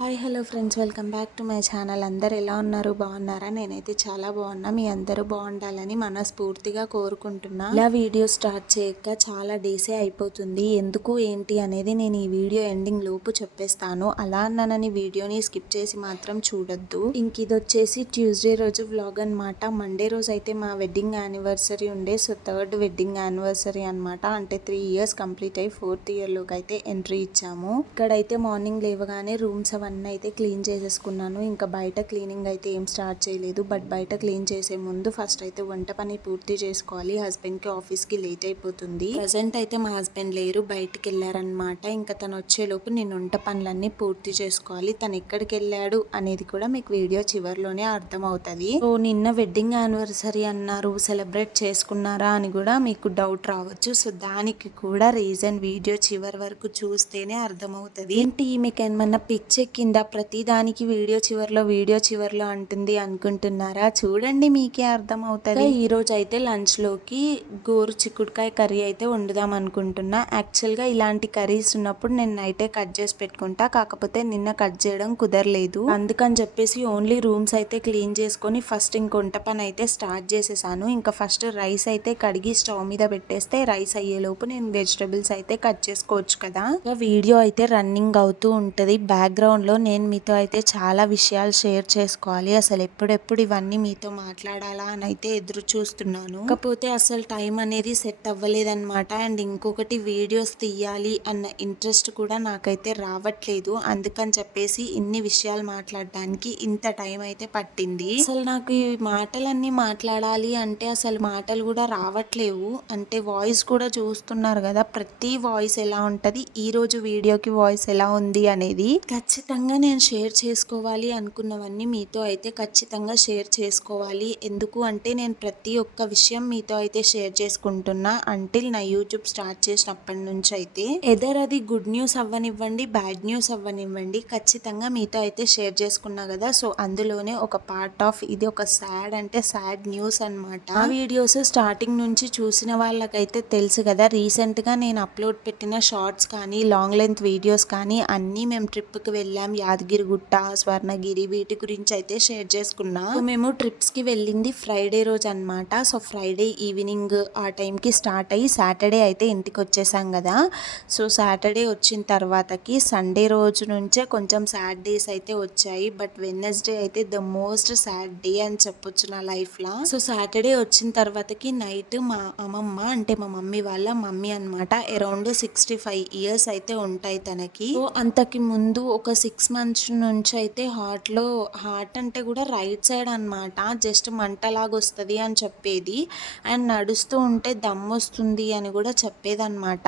Hi hello friends, welcome back to my channel. అందరు ఎలా ఉన్నారు? బాగున్నారా? నేనైతే చాలా బాగున్నా. మీ అందరూ బాగుండాలని మనస్ఫూర్తిగా కోరుకుంటున్నా. ఇలా వీడియో స్టార్ట్ చేయక చాలా డేసే అయిపోతుంది. ఎందుకు ఏంటి అనేది నేను ఈ వీడియో ఎండింగ్ లోపు చెప్పేస్తాను. అలా అన్నానని వీడియోని స్కిప్ చేసి మాత్రం చూడొద్దు. ఇంక ఇది వచ్చేసి ట్యూస్డే రోజు వ్లాగ్ అనమాట. మండే రోజు అయితే మా వెడ్డింగ్ యానివర్సరీ ఉండే. సో థర్డ్ వెడ్డింగ్ యానివర్సరీ అనమాట. అంటే 3 years కంప్లీట్ అయ్యి 4th year లోకి అయితే ఎంట్రీ ఇచ్చాము. ఇక్కడైతే మార్నింగ్ లేవగానే రూమ్స్ అవన్నీ అయితే క్లీన్ చేసేసుకున్నాను. ఇంకా బయట క్లీనింగ్ అయితే ఏం స్టార్ట్ చేయలేదు. బట్ బయట క్లీన్ చేసే ముందు ఫస్ట్ అయితే వంట పని పూర్తి చేసుకోవాలి. హస్బెండ్కి ఆఫీస్కి లేట్ అయిపోతుంది. ప్రజెంట్ అయితే మా హస్బెండ్ లేరు, బయటికి వెళ్ళారనమాట. ఇంకా తను వచ్చేలోపు నేను వంట పనులన్నీ పూర్తి చేసుకోవాలి. తను ఎక్కడికి వెళ్ళాడు అనేది కూడా మీకు వీడియో చివరిలోనే అర్థమవుతుంది. సో నిన్న వెడ్డింగ్ యానివర్సరీ అన్నారు, సెలబ్రేట్ చేసుకున్నారా అని కూడా మీకు డౌట్ రావచ్చు. సో దానికి కూడా రీజన్ వీడియో చివరి వరకు చూస్తేనే అర్థమవుతుంది. ఏంటి మీకు ఏమన్నా పిక్చర్ కింద ప్రతి దానికి వీడియో చివర్లో అంటుంది అనుకుంటున్నారా? చూడండి, మీకే అర్థం అవుతుంది. ఈ రోజు అయితే లంచ్ లోకి గోరు చిక్కుడుకాయ కర్రీ అయితే వండుదాం అనుకుంటున్నా. యాక్చువల్ గా ఇలాంటి కర్రీస్ ఉన్నప్పుడు నేను నైటే కట్ చేసి పెట్టుకుంటా. కాకపోతే నిన్న కట్ చేయడం కుదరలేదు. అందుకని చెప్పేసి ఓన్లీ రూమ్స్ అయితే క్లీన్ చేసుకొని ఫస్ట్ ఇంక వంట పని అయితే స్టార్ట్ చేసేసాను. ఇంకా ఫస్ట్ రైస్ అయితే కడిగి స్టవ్ మీద పెట్టేస్తే రైస్ అయ్యేలోపు నేను వెజిటబుల్స్ అయితే కట్ చేసుకోవచ్చు కదా. వీడియో అయితే రన్నింగ్ అవుతూ ఉంటది. బ్యాక్గ్రౌండ్ లో నేను మీతో అయితే చాలా విషయాలు షేర్ చేసుకోవాలి. అసలు ఎప్పుడెప్పుడు ఇవన్నీ మీతో మాట్లాడాలా అని అయితే ఎదురు చూస్తున్నాను. కాకపోతే అసలు టైం అనేది సెట్ అవ్వలేదన్నమాట. అండ్ ఇంకొకటి వీడియోస్ తీయాలి అన్న ఇంట్రెస్ట్ కూడా నాకైతే రావట్లేదు. అందుకని చెప్పేసి ఇన్ని విషయాలు మాట్లాడడానికి ఇంత టైం అయితే పట్టింది. అసలు నాకు ఈ మాటలన్నీ మాట్లాడాలి అంటే అసలు మాటలు కూడా రావట్లేవు. అంటే వాయిస్ కూడా చూస్తున్నారు కదా, ప్రతి వాయిస్ ఎలా ఉంటది, ఈ రోజు వీడియోకి వాయిస్ ఎలా ఉంది అనేది ఖచ్చితంగా నేను షేర్ చేసుకోవాలి అనుకున్నవన్నీ మీతో అయితే ఖచ్చితంగా షేర్ చేసుకోవాలి. ఎందుకు అంటే నేను ప్రతి ఒక్క విషయం మీతో అయితే షేర్ చేసుకుంటున్నా. అంటిల్ నా యూట్యూబ్ స్టార్ట్ చేసినప్పటి నుంచి అయితే ఎదర్ అది గుడ్ న్యూస్ అవ్వనివ్వండి, బ్యాడ్ న్యూస్ అవ్వనివ్వండి, ఖచ్చితంగా మీతో అయితే షేర్ చేసుకున్నా కదా. సో అందులోనే ఒక పార్ట్ ఆఫ్ ఇది ఒక సాడ్ అంటే సాడ్ న్యూస్ అనమాట. ఆ వీడియోస్ స్టార్టింగ్ నుంచి చూసిన వాళ్ళకైతే తెలుసు కదా. రీసెంట్ గా నేను అప్లోడ్ పెట్టిన షార్ట్స్ కానీ లాంగ్ లెంత్ వీడియోస్ కానీ అన్నీ మేము ట్రిప్కి వెళ్ళాం. యాదగిరిగుట్ట, స్వర్ణగిరి, వీటి గురించి అయితే షేర్ చేసుకున్నా. మేము ట్రిప్స్ కి వెళ్ళింది ఫ్రైడే రోజు అనమాట. సో ఫ్రైడే ఈవినింగ్ ఆ టైంకి స్టార్ట్ అయ్యి సాటర్డే అయితే ఇంటికి వచ్చేసాం కదా. సో సాటర్డే వచ్చిన తర్వాతకి సండే రోజు నుంచే కొంచెం సాడ్ డేస్ అయితే వచ్చాయి. బట్ వెడ్నెస్డే అయితే ద మోస్ట్ సాడ్ డే అని చెప్పొచ్చు నా లైఫ్ లో. సో సాటర్డే వచ్చిన తర్వాతకి నైట్ మా అమ్మమ్మ అంటే మా మమ్మీ వాళ్ళ మమ్మీ అనమాట, అరౌండ్ 65 years అయితే ఉంటాయి తనకి. సో అంతకి ముందు ఒక 6 months నుంచి అయితే హార్ట్ అంటే కూడా రైట్ సైడ్ అనమాట జస్ట్ మంటలాగా వస్తుంది అని చెప్పేది. అండ్ నడుస్తూ ఉంటే దమ్ము వస్తుంది అని కూడా చెప్పేదన్నమాట.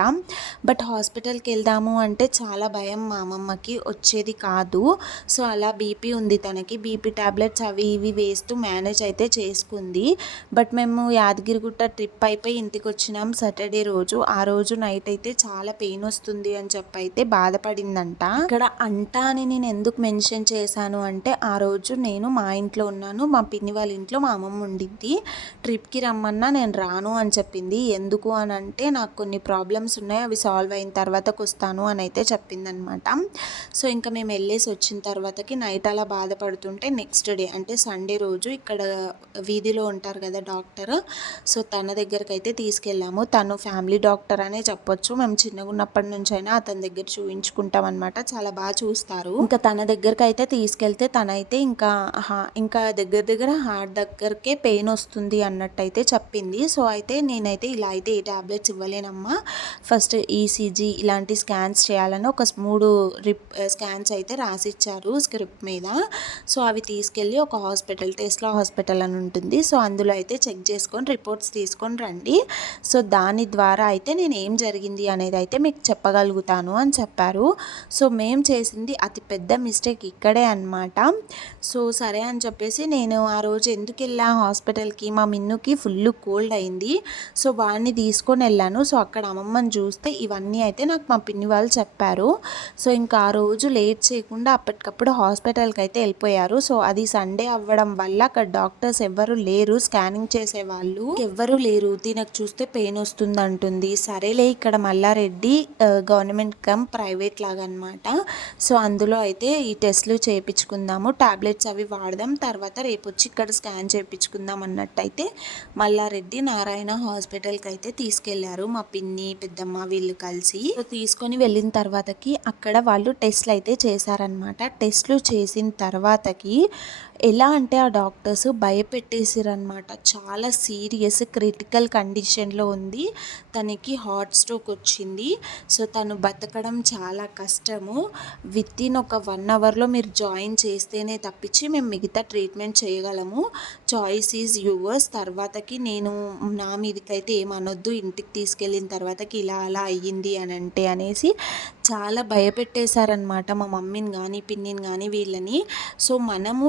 బట్ హాస్పిటల్కి వెళ్దాము అంటే చాలా భయం, మా అమ్మమ్మకి వచ్చేది కాదు. సో అలా బీపీ ఉంది తనకి, బీపీ టాబ్లెట్స్ అవి ఇవి వేస్తూ మేనేజ్ అయితే చేసుకుంది. బట్ మేము యాదగిరిగుట్ట ట్రిప్ అయిపోయి ఇంటికి వచ్చినాం సాటర్డే రోజు. ఆ రోజు నైట్ అయితే చాలా పెయిన్ వస్తుంది అని చెప్పి అయితే బాధపడిందంట. ఇక్కడ అంట అని నేను ఎందుకు మెన్షన్ చేశాను అంటే ఆ రోజు నేను మా ఇంట్లో ఉన్నాను, మా పిన్ని వాళ్ళ ఇంట్లో మా అమ్మమ్మ ఉండిద్ది. ట్రిప్కి రమ్మన్నా నేను రాను అని చెప్పింది. ఎందుకు అని అంటే నాకు కొన్ని ప్రాబ్లమ్స్ ఉన్నాయి, అవి సాల్వ్ అయిన తర్వాతకు వస్తాను అని అయితే చెప్పిందనమాట. సో ఇంకా మేము వెళ్ళేసి వచ్చిన తర్వాతకి నైట్ అలా బాధపడుతుంటే నెక్స్ట్ డే అంటే సండే రోజు ఇక్కడ వీధిలో ఉంటారు కదా డాక్టర్, సో తన దగ్గరికి అయితే తీసుకెళ్ళాము. తను ఫ్యామిలీ డాక్టర్ అనే చెప్పొచ్చు. మేము చిన్నగా ఉన్నప్పటి నుంచి అయినా అతని దగ్గర చూపించుకుంటాం అనమాట. చాలా బాగా చూస్తారు. ఇంకా తన దగ్గరికి అయితే తీసుకెళ్తే తనైతే ఇంకా దగ్గర హార్ట్ దగ్గరకే పెయిన్ వస్తుంది అన్నట్టయితే చెప్పింది. సో అయితే నేనైతే ఇలా అయితే ఈ టాబ్లెట్స్ ఇవ్వలేనమ్మా, ఫస్ట్ ఈసీజీ ఇలాంటి స్కాన్స్ చేయాలని ఒక 3 స్కాన్స్ అయితే రాసిచ్చారు స్క్రిప్ట్ మీద. సో అవి తీసుకెళ్ళి ఒక హాస్పిటల్, టెస్లా హాస్పిటల్ అని ఉంటుంది, సో అందులో అయితే చెక్ చేసుకొని రిపోర్ట్స్ తీసుకొని రండి. సో దాని ద్వారా అయితే నేను ఏం జరిగింది అనేది అయితే మీకు చెప్పగలుగుతాను అని చెప్పారు. సో మేము చేసింది అతి పెద్ద మిస్టేక్ ఇక్కడే అనమాట. సో సరే అని చెప్పేసి నేను ఆ రోజు ఎందుకు వెళ్ళా హాస్పిటల్కి, మా మిన్నుకి ఫుల్ కోల్డ్ అయింది. సో వాడిని తీసుకొని వెళ్ళాను. సో అక్కడ అమ్మమ్మని చూస్తే ఇవన్నీ అయితే నాకు మా పిన్ని వాళ్ళు చెప్పారు. సో ఇంకా ఆ రోజు లేట్ చేయకుండా అప్పటికప్పుడు హాస్పిటల్కి అయితే వెళ్ళిపోయారు. సో అది సండే అవ్వడం వల్ల అక్కడ డాక్టర్స్ ఎవ్వరు లేరు, స్కానింగ్ చేసేవాళ్ళు ఎవ్వరు లేరు. దీనికి చూస్తే పెయిన్ వస్తుంది అంటుంది. సరేలే ఇక్కడ మల్లారెడ్డి గవర్నమెంట్ కమ్ ప్రైవేట్ లాగా అనమాట. సో అందులో అయితే ఈ టెస్ట్లు చేయించుకుందాము, టాబ్లెట్స్ అవి వాడదాం, తర్వాత రేపు వచ్చి ఇక్కడ స్కాన్ చేయించుకుందాం అన్నట్టయితే మల్లారెడ్డి నారాయణ హాస్పిటల్కి అయితే తీసుకెళ్లారు మా పిన్ని పెద్దమ్మ వీళ్ళు కలిసి. తీసుకొని వెళ్ళిన తర్వాతకి అక్కడ వాళ్ళు టెస్ట్లు అయితే చేశారనమాట. టెస్ట్లు చేసిన తర్వాతకి ఎలా అంటే ఆ డాక్టర్స్ భయపెట్టేసారనమాట. చాలా సీరియస్ క్రిటికల్ కండిషన్లో ఉంది, తనకి హార్ట్ స్ట్రోక్ వచ్చింది, సో తను బతకడం చాలా కష్టము, విత్ ఇన్ ఒక 1 అవర్లో మీరు జాయిన్ చేస్తేనే తప్పించి మేము మిగతా ట్రీట్మెంట్ చేయగలము, చాయిస్ ఈజ్ యువర్స్. తర్వాతకి నేను నా మీదకైతే ఏమనొద్దు, ఇంటికి తీసుకెళ్ళిన తర్వాతకి ఇలా అలా అయ్యింది అని అంటే అనేసి చాలా భయపెట్టేశారనమాట మా మమ్మీని కానీ పిన్నిని కానీ వీళ్ళని. సో మనము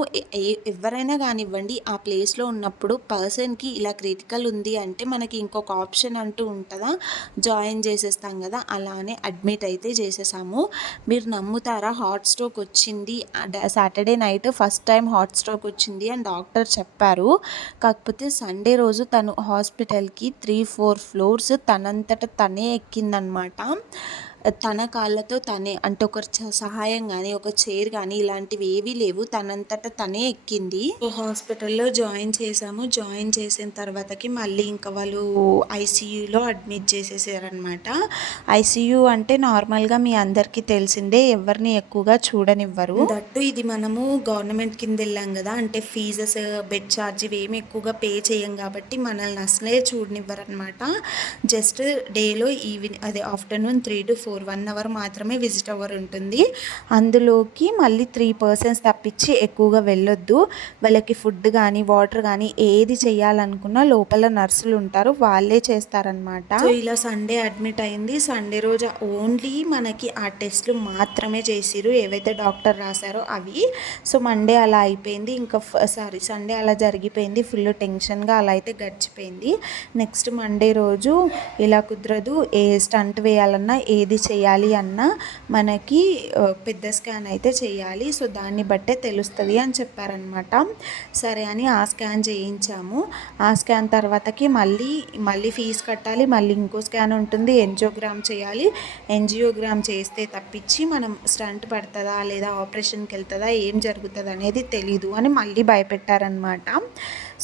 ఎవరైనా కానివ్వండి ఆ ప్లేస్లో ఉన్నప్పుడు పర్సన్కి ఇలా క్రిటికల్ ఉంది అంటే మనకి ఇంకొక ఆప్షన్ అంటూ ఉంటుందా, జాయిన్ చేసేస్తాం కదా, అలానే అడ్మిట్ అయితే చేసేసాము. మీరు నమ్ముతారా, హార్ట్ స్ట్రోక్ వచ్చింది Saturday night first time heart stroke వచ్చింది అని డాక్టర్ చెప్పారు. కాకపోతే సండే రోజు తను హాస్పిటల్కి 3-4 ఫ్లోర్స్ తనంతట తనే ఎక్కిందనమాట. తన కాళ్ళతో తనే, అంటే ఒక సహాయం కానీ ఒక చైర్ కానీ ఇలాంటివి ఏవీ లేవు, తనంతట తనే ఎక్కింది. హాస్పిటల్లో జాయిన్ చేసాము. జాయిన్ చేసిన తర్వాతకి మళ్ళీ ఇంకా వాళ్ళు ఐసీయూలో అడ్మిట్ చేసేసారనమాట. ఐసీయూ అంటే నార్మల్గా మీ అందరికీ తెలిసిందే, ఎవరిని ఎక్కువగా చూడనివ్వరు. దట్టు ఇది మనము గవర్నమెంట్ కింద వెళ్ళాం కదా, అంటే ఫీజెస్ బెడ్ ఛార్జ్ ఇవేమి ఎక్కువగా పే చేయం కాబట్టి మనల్ని అసలే చూడనివ్వరు అనమాట. జస్ట్ డేలో అదే ఆఫ్టర్నూన్ 3 to 4 1 అవర్ మాత్రమే విజిట్ అవర్ ఉంటుంది. అందులోకి మళ్ళీ 3 పర్సన్స్ తప్పించి ఎక్కువగా వెళ్ళొద్దు. వాళ్ళకి ఫుడ్ కానీ వాటర్ కానీ ఏది చేయాలనుకున్నా లోపల నర్సులు ఉంటారు, వాళ్ళే చేస్తారనమాట. సో ఇలా సండే అడ్మిట్ అయింది. సండే రోజు ఓన్లీ మనకి ఆ టెస్ట్లు మాత్రమే చేసిరు, ఏవైతే డాక్టర్ రాశారో అవి. సో మండే అలా అయిపోయింది, ఇంకా సండే అలా జరిగిపోయింది. ఫుల్ టెన్షన్గా అలా అయితే గడిచిపోయింది. నెక్స్ట్ మండే రోజు ఇలా కుదరదు, ఏ స్టంట్ వేయాలన్నా ఏది చేయాలి అన్నా మనకి పెద్ద స్కాన్ అయితే చేయాలి, సో దాన్ని బట్టే తెలుస్తుంది అని చెప్పారనమాట. సరే అని ఆ స్కాన్ చేయించాము. ఆ స్కాన్ తర్వాతకి మళ్ళీ ఫీజు కట్టాలి, మళ్ళీ ఇంకో స్కాన్ ఉంటుంది, ఎంజియోగ్రామ్ చేయాలి. ఎంజియోగ్రామ్ చేస్తే తప్పించి మనం స్టంట్ పడుతుందా లేదా ఆపరేషన్కి వెళ్తుందా ఏం జరుగుతుంది అనేది తెలీదు అని మళ్ళీ భయపెట్టారనమాట.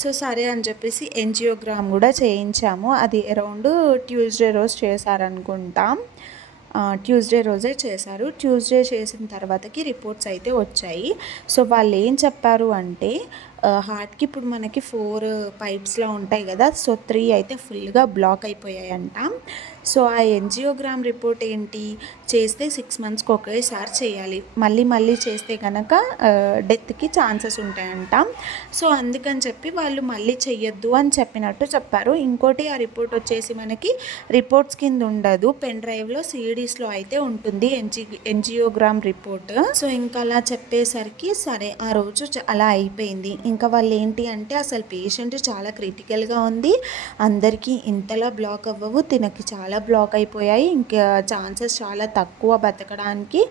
సో సరే అని చెప్పేసి ఎంజియోగ్రామ్ కూడా చేయించాము. అది అరౌండ్ ట్యూస్డే రోజు చేశారనుకుంటాం. ట్యూస్డే రోజే చేశారు. ట్యూస్డే చేసిన తర్వాతకి రిపోర్ట్స్ అయితే వచ్చాయి. సో వాళ్ళు ఏం చెప్పారు అంటే హార్ట్కి ఇప్పుడు మనకి 4 పైప్స్లో ఉంటాయి కదా, సో 3 అయితే ఫుల్గా బ్లాక్ అయిపోయాయంట. సో ఆ ఎంజియోగ్రామ్ రిపోర్ట్ ఏంటి, చేస్తే 6 మంత్స్కి ఒకేసారి చేయాలి, మళ్ళీ చేస్తే కనుక డెత్కి ఛాన్సెస్ ఉంటాయంట. సో అందుకని చెప్పి వాళ్ళు మళ్ళీ చెయ్యొద్దు అని చెప్పినట్టు చెప్పారు. ఇంకోటి ఆ రిపోర్ట్ వచ్చేసి మనకి రిపోర్ట్స్ కింద ఉండదు, పెన్ డ్రైవ్లో సిడీస్లో అయితే ఉంటుంది ఎంజియోగ్రామ్ రిపోర్ట్. సో ఇంకా అలా చెప్పేసరికి సరే ఆ రోజు అలా అయిపోయింది. ఇంకా వాళ్ళు ఏంటి అంటే అసలు పేషెంట్ చాలా క్రిటికల్గా ఉంది, అందరికీ ఇంతలా బ్లాక్ అవ్వవు, తినకి చాలా బ్లాక్ అయిపోయాయి, ఇంకా ఛాన్సెస్ చాలా తక్కువ బతకడానికి,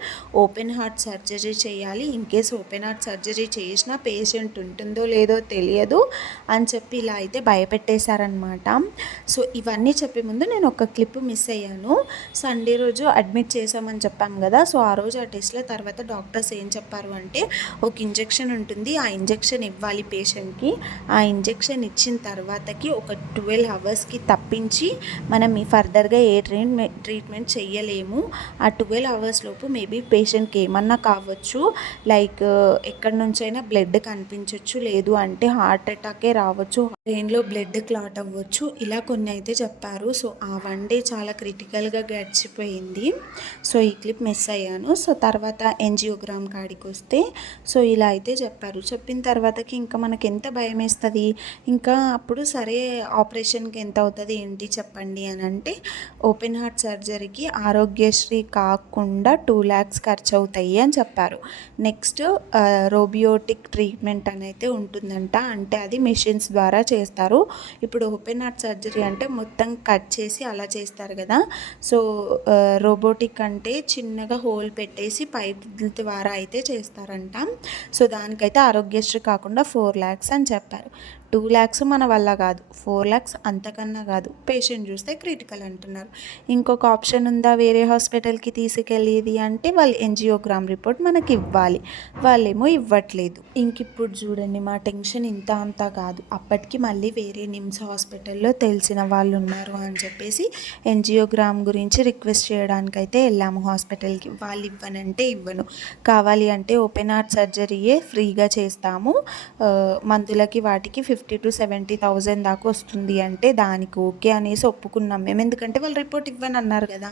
ఓపెన్ హార్ట్ సర్జరీ చేయాలి, ఇన్కేస్ ఓపెన్ హార్ట్ సర్జరీ చేసినా పేషెంట్ ఉంటుందో లేదో తెలియదు అని చెప్పి ఇలా అయితే భయపెట్టేశారనమాట. సో ఇవన్నీ చెప్పే ముందు నేను ఒక క్లిప్ మిస్ అయ్యాను. సండే రోజు అడ్మిట్ చేసామని చెప్పాము కదా, సో ఆ రోజు ఆ టెస్ట్ల తర్వాత డాక్టర్స్ ఏం చెప్పారు అంటే ఒక ఇంజెక్షన్ ఉంటుంది, ఆ ఇంజెక్షన్ ఇవ్వాలి పేషెంట్కి, ఆ ఇంజెక్షన్ ఇచ్చిన తర్వాతకి ఒక 12 అవర్స్కి తప్పించి మనం ఫర్దర్గా ఏ ట్రీట్మెంట్ చేయలేము. ఆ 12 అవర్స్ లోపు మేబీ పేషెంట్కి ఏమన్నా కావచ్చు, లైక్ ఎక్కడి నుంచైనా బ్లడ్ కనిపించవచ్చు, లేదు అంటే హార్ట్ అటాకే రావచ్చు, బ్రెయిన్లో బ్లడ్ క్లాట్ అవ్వచ్చు, ఇలా కొన్ని అయితే చెప్పారు. సో ఆ 1 డే చాలా క్రిటికల్గా గడిచిపోయింది. సో ఈ క్లిప్ మిస్ అయ్యాను. సో తర్వాత ఎంజియోగ్రామ్ కాడికి వస్తే సో ఇలా అయితే చెప్పారు. చెప్పిన తర్వాతకి ఇంకా మనకి ఎంత భయం వేస్తుంది, ఇంకా అప్పుడు సరే ఆపరేషన్కి ఎంత అవుతుంది ఏంటి చెప్పండి అని అంటే ఓపెన్ హార్ట్ సర్జరీకి ఆరోగ్యశ్రీ కాకుండా 2 lakhs ఖర్చు అవుతాయి అని చెప్పారు. నెక్స్ట్ రోబియోటిక్ ట్రీట్మెంట్ అని అయితే ఉంటుందంట, అంటే అది మెషిన్స్ ద్వారా చేస్తారు. ఇప్పుడు ఓపెన్ హార్ట్ సర్జరీ అంటే మొత్తం కట్ చేసి అలా చేస్తారు కదా, సో రోబోటిక్ అంటే చిన్నగా హోల్ పెట్టేసి పైప్ ద్వారా అయితే చేస్తారంట. సో దానికైతే ఆరోగ్యశ్రీ కాకుండా 4 lakhs అని చెప్పారు. 2 lakhs మన వల్ల కాదు, 4 lakhs అంతకన్నా కాదు. పేషెంట్ చూస్తే క్రిటికల్ అంటున్నారు. ఇంకొక ఆప్షన్ ఉందా వేరే హాస్పిటల్కి తీసుకెళ్ళేది అంటే వాళ్ళు ఎంజియోగ్రామ్ రిపోర్ట్ మనకి ఇవ్వాలి, వాళ్ళేమో ఇవ్వట్లేదు. ఇప్పుడు చూడండి మా టెన్షన్ ఇంత అంతా కాదు. అప్పటికి మళ్ళీ వేరే నిమ్స్ హాస్పిటల్లో తెలిసిన వాళ్ళు ఉన్నారు అని చెప్పేసి ఎంజియోగ్రామ్ గురించి రిక్వెస్ట్ చేయడానికైతే వెళ్ళాము హాస్పిటల్కి. వాళ్ళు ఇవ్వనంటే ఇవ్వను, కావాలి అంటే ఓపెన్ హార్ట్ సర్జరీయే ఫ్రీగా చేస్తాము, మందులకి వాటికి 50,000 to 70,000 దాకా వస్తుంది అంటే దానికి ఓకే అనేసి ఒప్పుకున్నాం మేము. ఎందుకంటే వాళ్ళు రిపోర్ట్ ఇవ్వని అన్నారు కదా,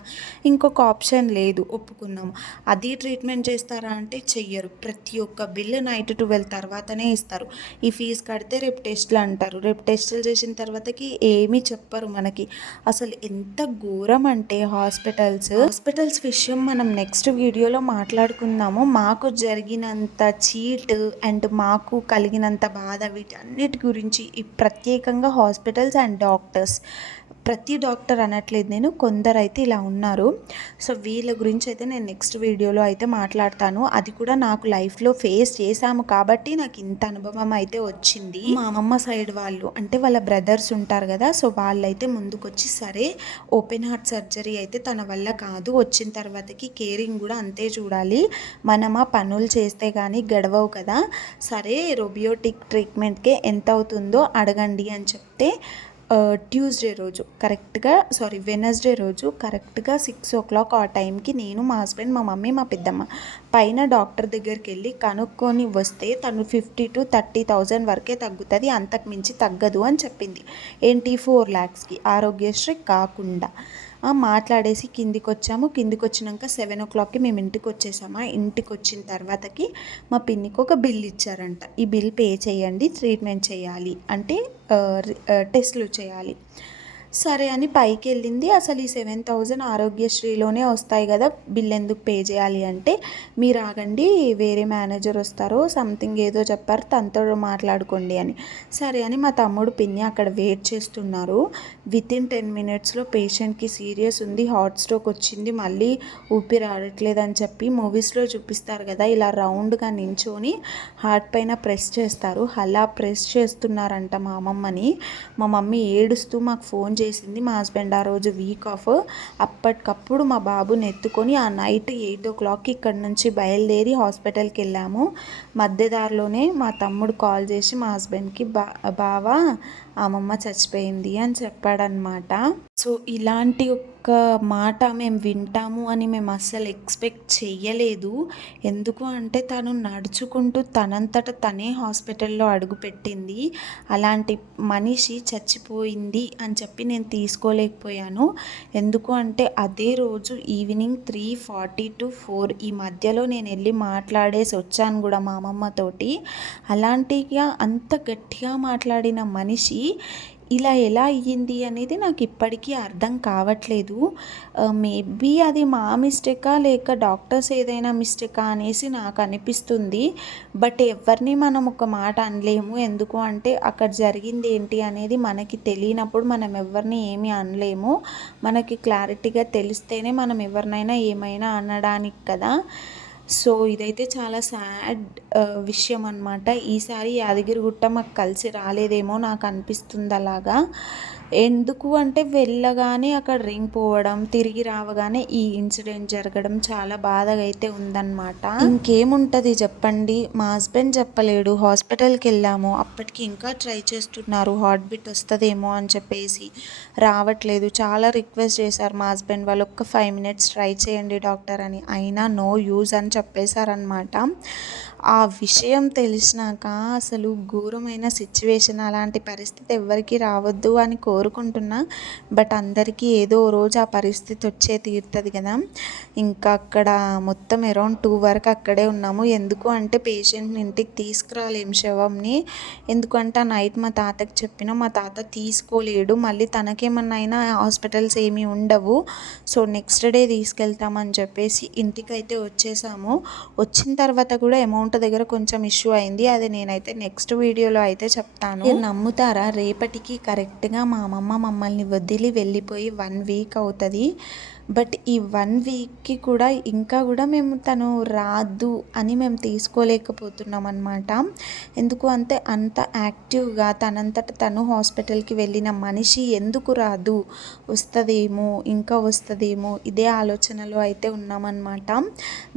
ఇంకొక ఆప్షన్ లేదు, ఒప్పుకున్నాము. అది ట్రీట్మెంట్ చేస్తారా అంటే చెయ్యరు. ప్రతి ఒక్క బిల్లు నైట్ 12 తర్వాతనే ఇస్తారు. ఈ ఫీజు కడితే రేపు టెస్టులు అంటారు, రేపు టెస్టులు చేసిన తర్వాతకి ఏమీ చెప్పరు మనకి. అసలు ఎంత ఘోరం అంటే హాస్పిటల్స్ విషయం మనం నెక్స్ట్ వీడియోలో మాట్లాడుకుందాము. మాకు జరిగినంత చీట్ అండ్ మాకు కలిగినంత బాధ వీటన్నిటి గురించి ప్రత్యేకంగా హాస్పిటల్స్ అండ్ డాక్టర్స్, ప్రతి డాక్టర్ అనట్లేదు నేను, కొందరైతే ఇలా ఉన్నారు. సో వీళ్ళ గురించి అయితే నేను నెక్స్ట్ వీడియోలో అయితే మాట్లాడతాను. అది కూడా నాకు లైఫ్లో ఫేస్ చేశాము కాబట్టి నాకు ఇంత అనుభవం అయితే వచ్చింది. మా అమ్మమ్మ సైడ్ వాళ్ళు అంటే వాళ్ళ బ్రదర్స్ ఉంటారు కదా, సో వాళ్ళైతే ముందుకొచ్చి సరే ఓపెన్ హార్ట్ సర్జరీ అయితే తన వల్ల కాదు, వచ్చిన తర్వాతకి కేరింగ్ కూడా అంతే చూడాలి, మనం ఆ పనులు చేస్తే కానీ గడవవు కదా, సరే రోబియోటిక్ ట్రీట్మెంట్కే ఎంత అవుతుందో అడగండి అని చెప్తే వెనస్డే రోజు కరెక్ట్గా 6 o'clock ఆ టైంకి నేను, మా హస్బెండ్, మా మమ్మీ, మా పెద్దమ్మ పైన డాక్టర్ దగ్గరికి వెళ్ళి కనుక్కొని వస్తే తను 50,000 to 30,000 వరకే తగ్గుతుంది, అంతకు మించి తగ్గదు అని చెప్పింది. ఏంటి 4 lakhsకి ఆరోగ్యశ్రీ కాకుండా. మాట్లాడేసి కిందికి వచ్చాము. కిందికి వచ్చినాక 7 o'clockకి మేము ఇంటికి వచ్చేసామా. ఇంటికి వచ్చిన తర్వాతకి మా పిన్నికి ఒక బిల్ ఇచ్చారంట, ఈ బిల్ పే చేయండి, ట్రీట్మెంట్ చేయాలి అంటే టెస్టులు చేయాలి. సరే అని పైకి వెళ్ళింది. అసలు ఈ 7,000 ఆరోగ్యశ్రీలోనే వస్తాయి కదా, బిల్ ఎందుకు పే చేయాలి అంటే మీరు ఆగండి, వేరే మేనేజర్ వస్తారు, సంథింగ్ ఏదో చెప్పారు, తనతో మాట్లాడుకోండి అని. సరే అని మా తమ్ముడు పిన్ని అక్కడ వెయిట్ చేస్తున్నారు. వితిన్ 10 minutesలో పేషెంట్కి సీరియస్ ఉంది, హార్ట్ స్ట్రోక్ వచ్చింది, మళ్ళీ ఊపిరి ఆడట్లేదని చెప్పి మూవీస్లో చూపిస్తారు కదా, ఇలా రౌండ్గా నించొని హార్ట్ పైన ప్రెస్ చేస్తారు, అలా ప్రెస్ చేస్తున్నారంట మా అమ్మమ్మని. మా మమ్మీ ఏడుస్తూ మాకు ఫోన్ చేసింది. మా హస్బెండ్ ఆ రోజు వీక్ ఆఫ్. అప్పటికప్పుడు మా బాబుని ఎత్తుకొని ఆ నైట్ 8 o'clockకి ఇక్కడ నుంచి బయలుదేరి హాస్పిటల్కి వెళ్ళాము. మధ్యదారిలోనే మా తమ్ముడు కాల్ చేసి మా హస్బెండ్కి బావా అమ్మమ్మ చచ్చిపోయింది అని చెప్పాడనమాట. సో ఇలాంటి ఒక్క మాట మేము వింటాము అని మేము అస్సలు ఎక్స్పెక్ట్ చెయ్యలేదు. ఎందుకు అంటే తను నడుచుకుంటూ తనంతట తనే హాస్పిటల్లో అడుగుపెట్టింది. అలాంటి మనిషి చచ్చిపోయింది అని చెప్పి నేను తీసుకోలేకపోయాను. ఎందుకు అంటే అదే రోజు ఈవినింగ్ 3:40 to 4 ఈ మధ్యలో నేను వెళ్ళి మాట్లాడేసి వచ్చాను కూడా మా అమ్మమ్మతోటి. అలాంటిగా అంత గట్టిగా మాట్లాడిన మనిషి ఇలా ఎలా అయ్యింది అనేది నాకు ఇప్పటికీ అర్థం కావట్లేదు. మేబీ అది మా మిస్టేకా లేక డాక్టర్స్ ఏదైనా మిస్టేకా అనేసి నాకు అనిపిస్తుంది. బట్ ఎవరిని మనం ఒక మాట అనలేము. ఎందుకు అంటే అక్కడ జరిగింది ఏంటి అనేది మనకి తెలియనప్పుడు మనం ఎవరిని ఏమీ అనలేము. మనకి క్లారిటీగా తెలిస్తేనే మనం ఎవరినైనా ఏమైనా అనడానికి కదా. సో ఇదైతే చాలా సాడ్ విషయం అనమాట. ఈసారి యాదగిరిగుట్ట మాకు కలిసి రాలేదేమో నాకు అనిపిస్తుంది అలాగా. ఎందుకు అంటే వెళ్ళగానే అక్కడ రింగ్ పోవడం, తిరిగి రావగానే ఈ ఇన్సిడెంట్ జరగడం చాలా బాధగా అయితే ఉందన్నమాట. ఇంకేముంటుంది చెప్పండి, మా హస్బెండ్ చెప్పలేడు. హాస్పిటల్కి వెళ్ళాము, అప్పటికి ఇంకా ట్రై చేస్తున్నారు హార్ట్ బీట్ వస్తుందేమో అని చెప్పేసి, రావట్లేదు. చాలా రిక్వెస్ట్ చేశారు మా హస్బెండ్ వాళ్ళు, ఒక్క 5 minutes ట్రై చేయండి డాక్టర్ అని, అయినా నో యూజ్ అని చెప్పేశారనమాట. ఆ విషయం తెలిసినాక అసలు ఘోరమైన సిచ్యువేషన్, అలాంటి పరిస్థితి ఎవరికి రావద్దు అని కోరుకుంటున్నా. బట్ అందరికీ ఏదో రోజు ఆ పరిస్థితి వచ్చే తీరుతుంది కదా. ఇంకా అక్కడ మొత్తం అరౌండ్ 2 వరకు అక్కడే ఉన్నాము. ఎందుకు అంటే పేషెంట్ని ఇంటికి తీసుకురాలేము శవంని. ఎందుకంటే ఆ నైట్ మా తాతకి చెప్పినా మా తాత తీసుకోలేడు, మళ్ళీ తనకేమన్నా అయినా హాస్పిటల్స్ ఏమీ ఉండవు, సో నెక్స్ట్ డే తీసుకెళ్తామని చెప్పేసి ఇంటికైతే వచ్చేసాము. వచ్చిన తర్వాత కూడా అమౌంట్ దగ్గర కొంచెం ఇష్యూ అయింది, అది నేనైతే నెక్స్ట్ వీడియోలో అయితే చెప్తాను. నమ్ముతారా, రేపటికి కరెక్ట్గా మా అమ్మమ్మ మమ్మల్ని వదిలి వెళ్ళిపోయి 1 week అవుతుంది. బట్ ఈ 1 వీక్‌కి కూడా ఇంకా కూడా మేము తను రాదు అని మేము తీసుకోలేకపోతున్నాం అనమాట. ఎందుకు అంటే అంత యాక్టివ్‌గా తనంతట తను హాస్పిటల్‌కి వెళ్ళిన మనిషి ఎందుకు రాదు? వస్తదేమో, ఇంకా వస్తదేమో ఇదే ఆలోచనలో అయితే ఉన్నామన్నమాట.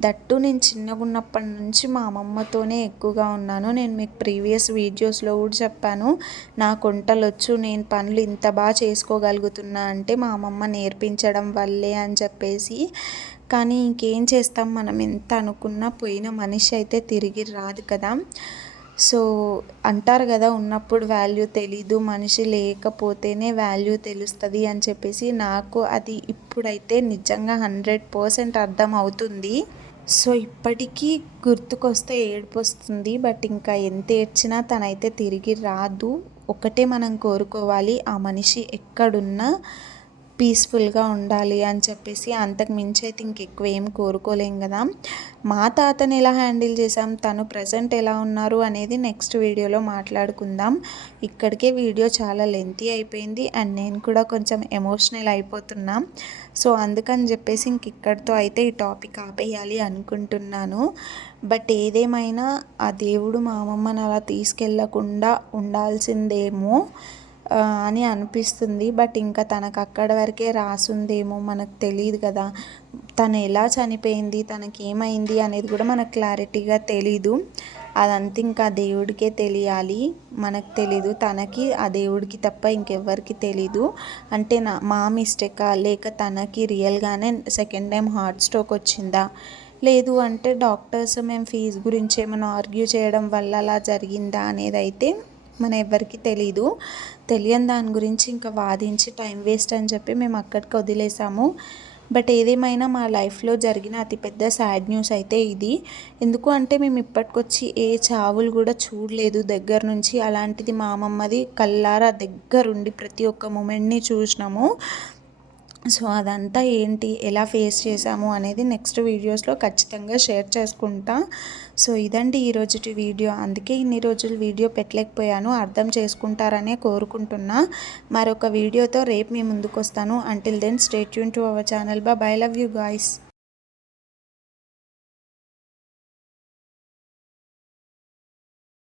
దట్టు నేను చిన్నగున్నప్పటి నుంచి మా అమ్మమ్మతోనే ఎక్కువగా ఉన్నాను. నేను మీకు ప్రీవియస్ వీడియోస్‌లో కూడా చెప్పాను. నాకు వంటలొచ్చు, నేను పనులు ఇంత బాగా చేసుకోగలుగుతున్నా అంటే మా అమ్మమ్మ నేర్పించడం వల్లే అని చెప్పేసి. కానీ ఇంకేం చేస్తాం, మనం ఎంత అనుకున్నా పోయిన మనిషి అయితే తిరిగి రాదు కదా. సో అంటారు కదా, ఉన్నప్పుడు వాల్యూ తెలీదు, మనిషి లేకపోతేనే వాల్యూ తెలుస్తుంది అని చెప్పేసి. నాకు అది ఇప్పుడైతే నిజంగా 100% అర్థం అవుతుంది. సో ఇప్పటికీ గుర్తుకొస్తే ఏడుపొస్తుంది. బట్ ఇంకా ఎంత ఏడ్చినా తనైతే తిరిగి రాదు. ఒకటే మనం కోరుకోవాలి, ఆ మనిషి ఎక్కడున్నా పీస్ఫుల్గా ఉండాలి అని చెప్పేసి. అంతకు మించి అయితే ఇంకెక్కువ ఏం కోరుకోలేం కదా. మా తాతని ఎలా హ్యాండిల్ చేసాం, తను ప్రజెంట్ ఎలా ఉన్నారు అనేది నెక్స్ట్ వీడియోలో మాట్లాడుకుందాం. ఇక్కడికే వీడియో చాలా లెంతీ అయిపోయింది అండ్ నేను కూడా కొంచెం ఎమోషనల్ అయిపోతున్నా. సో అందుకని చెప్పేసి ఇక్కడితో అయితే ఈ టాపిక్ ఆపేయాలి అనుకుంటున్నాను. బట్ ఏదేమైనా ఆ దేవుడు మా అమ్మమ్మని అలా తీసుకెళ్ళకుండా ఉండాల్సిందేమో అని అనిపిస్తుంది. బట్ ఇంకా తనకు అక్కడ వరకే రాసుందేమో, మనకు తెలియదు కదా. తను ఎలా చనిపోయింది, తనకి ఏమైంది అనేది కూడా మనకు క్లారిటీగా తెలీదు. అదంతా ఇంకా దేవుడికే తెలియాలి, మనకు తెలీదు. తనకి ఆ దేవుడికి తప్ప ఇంకెవ్వరికి తెలీదు. అంటే మా మిస్టేకా, లేక తనకి రియల్గానే సెకండ్ టైం హార్ట్ స్ట్రోక్ వచ్చిందా, లేదు అంటే డాక్టర్స్ మేము ఫీజు గురించి ఏమైనా ఆర్గ్యూ చేయడం వల్ల అలా జరిగిందా అనేది అయితే మన ఎవ్వరికి తెలీదు. తెలియని దాని గురించి ఇంకా వాదించి టైం వేస్ట్ అని చెప్పి మేము అక్కడికి వదిలేసాము. బట్ ఏదేమైనా మా లైఫ్లో జరిగిన అతిపెద్ద సాడ్ న్యూస్ అయితే ఇది. ఎందుకు అంటే మేము ఇప్పటికొచ్చి ఏ చావులు కూడా చూడలేదు దగ్గర నుంచి. అలాంటిది మా అమ్మమ్మది కళ్ళారా దగ్గరుండి ప్రతి ఒక్క మూమెంట్ని చూసినాము. సో అదంతా ఏంటి, ఎలా ఫేస్ చేసాము అనేది నెక్స్ట్ వీడియోస్లో ఖచ్చితంగా షేర్ చేసుకుంటా. సో ఇదండి ఈరోజుటి వీడియో. అందుకే ఇన్ని రోజులు వీడియో పెట్టలేకపోయాను, అర్థం చేసుకుంటారనే కోరుకుంటున్నా. మరొక వీడియోతో రేపు మీ ముందుకు వస్తాను. Until then stay tuned to our channel. Bye, love you guys.